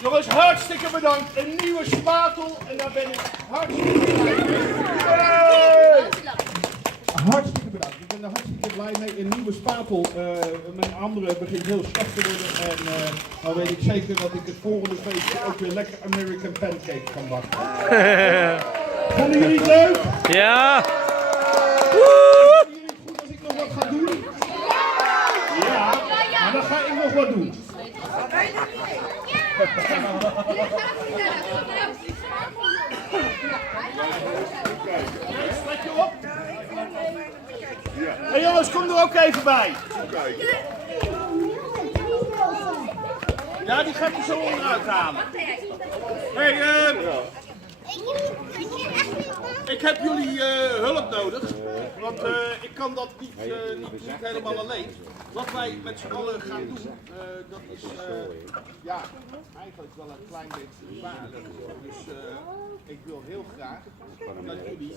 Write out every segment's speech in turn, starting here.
Jongens, hartstikke bedankt. Een nieuwe spatel en daar ben ik hartstikke blij mee. Hey! Hartstikke bedankt. Ik ben er hartstikke blij mee. Een nieuwe spatel. Mijn andere begint heel slecht te worden. En dan weet ik zeker dat ik het volgende feestje ook weer lekker American pancake kan bakken. Vonden jullie het leuk? Ja! Vinden jullie het goed als ik nog wat ga doen? Ja, maar dan ga ik nog wat doen. Let je op. Hey jongens, kom er ook even bij. Ja, die ga je zo onderuit halen. Hey, ik heb jullie hulp nodig, want ik kan dat niet helemaal alleen. Wat wij met z'n allen gaan doen, dat is ja, eigenlijk wel een klein beetje gevaarlijk. Dus ik wil heel graag dat jullie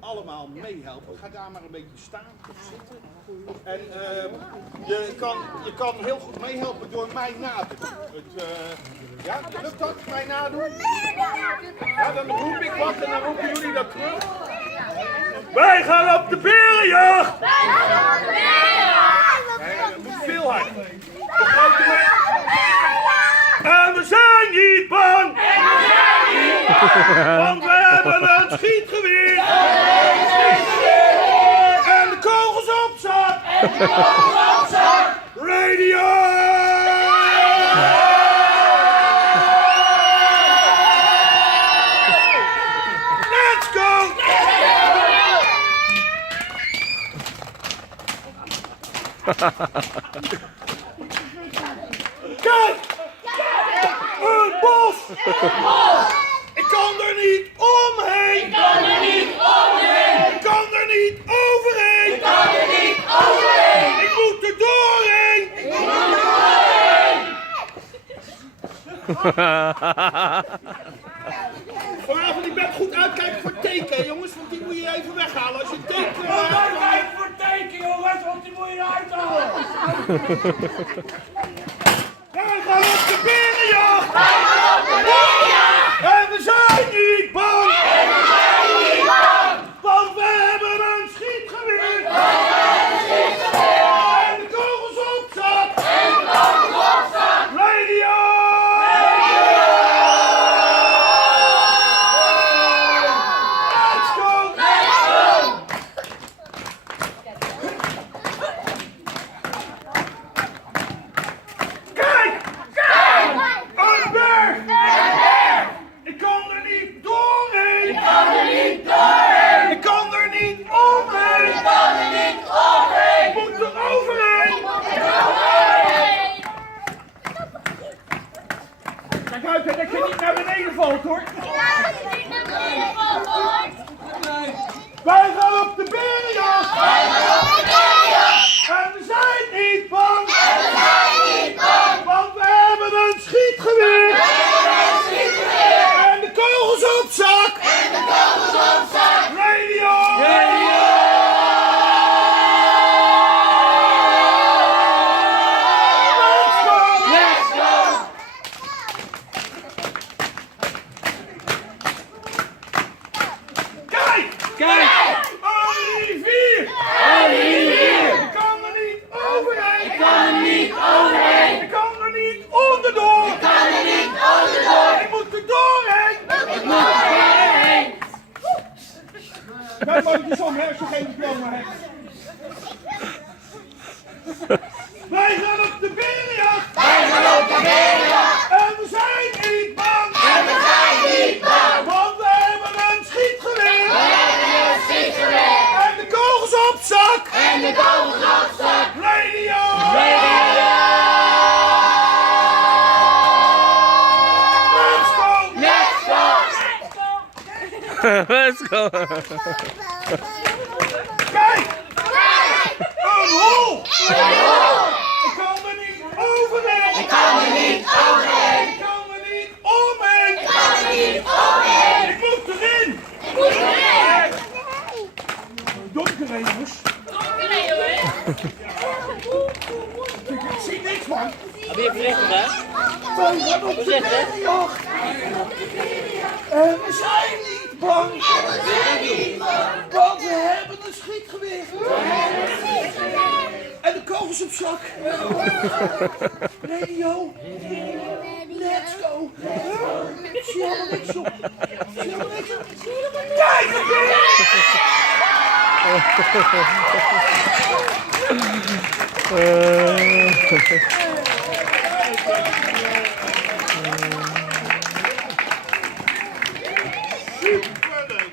allemaal meehelpen. Ga daar maar een beetje staan of zitten. En je kan heel goed meehelpen door mij na te doen. Ja, lukt dat? Mij nadoen? Ja, dan roep ik wat en dan roepen jullie dat terug. Wij gaan op de berenjacht! Wij gaan op de berenjacht! Nee, dat moet veel harder. En we zijn niet bang! Want we hebben een schietgeweer! En de kogels op zak! Radio! Let's go! Kijk! Een bos! Ik kan er niet omheen! Ik kan er niet overheen! Ik moet er doorheen! Vanavond, ik ben goed uitkijken voor teken, jongens, want die moet je even weghalen. Als je teken... Kijk voor teken, jongens, want die moet je eruit halen. Wij gaan op de berenjacht! En we zijn niet bang! Want we hebben een schietgeweer! En de kogels op zak! Radio! Let's go! Kijk! Een berg! Ik kan er niet doorheen! Ik kan er niet omheen! Ik moet er overheen! Kijk uit hè, dat je niet naar beneden valt hoor! Wij gaan op de berenjacht! En we zijn niet bang! Want we hebben een schietgeweer! En de kogels op zak! Radio! Let's go! Kijk! Een rivier! Ik kan er niet overheen! Ik kan er niet onderdoor! Ik moet er doorheen! Kijk maar dat je zo'n hersen geen diploma hebt. Wij gaan op de berenjacht! En we zijn niet bang! Want we hebben een schietgeweer! En de kogels op zak! Radio! Let's go! Let's go! Kijk! Een hol! Ik kan er niet overheen! Ik kan er niet omheen! Ik moet erin! Donker jongens! Ik zie niks man! Ben je voorzichtig, hè? We gaan op de binnenjacht. En we zijn niet bang. Want we hebben een schietgeweer. En de kogels op zak. Radio. Let's go. Ik zie helemaal niks op. Kijk! Superleuk.